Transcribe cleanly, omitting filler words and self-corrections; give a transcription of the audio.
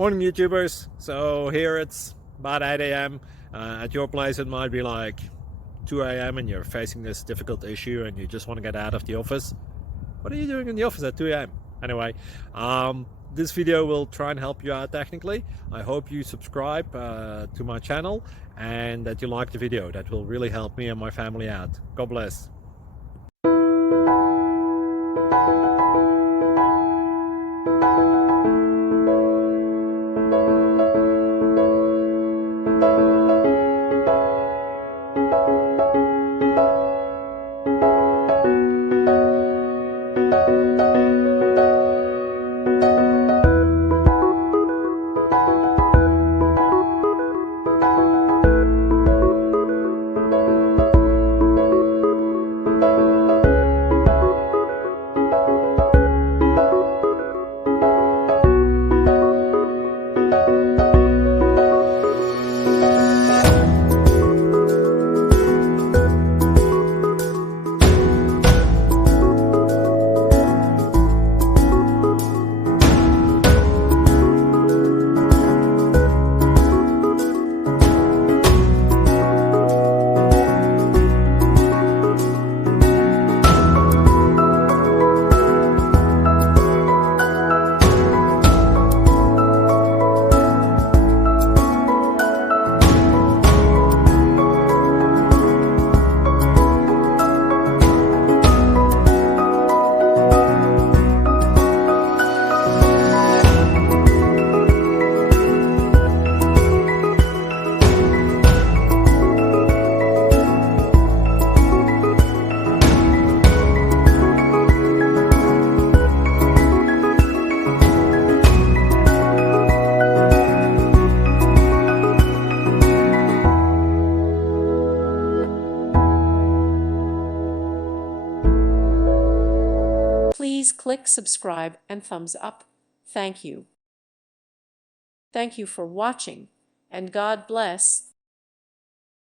Morning YouTubers. So here it's about 8 a.m. At your place it might be like 2 a.m. and you're facing this difficult issue and you just want to get out of the office. What are you doing in the office at 2 a.m.? Anyway, this video will try and help you out technically. I hope you subscribe to my channel and that you like the video. That will really help me and my family out. God bless. Please click subscribe and thumbs up. Thank you. Thank you for watching, and God bless.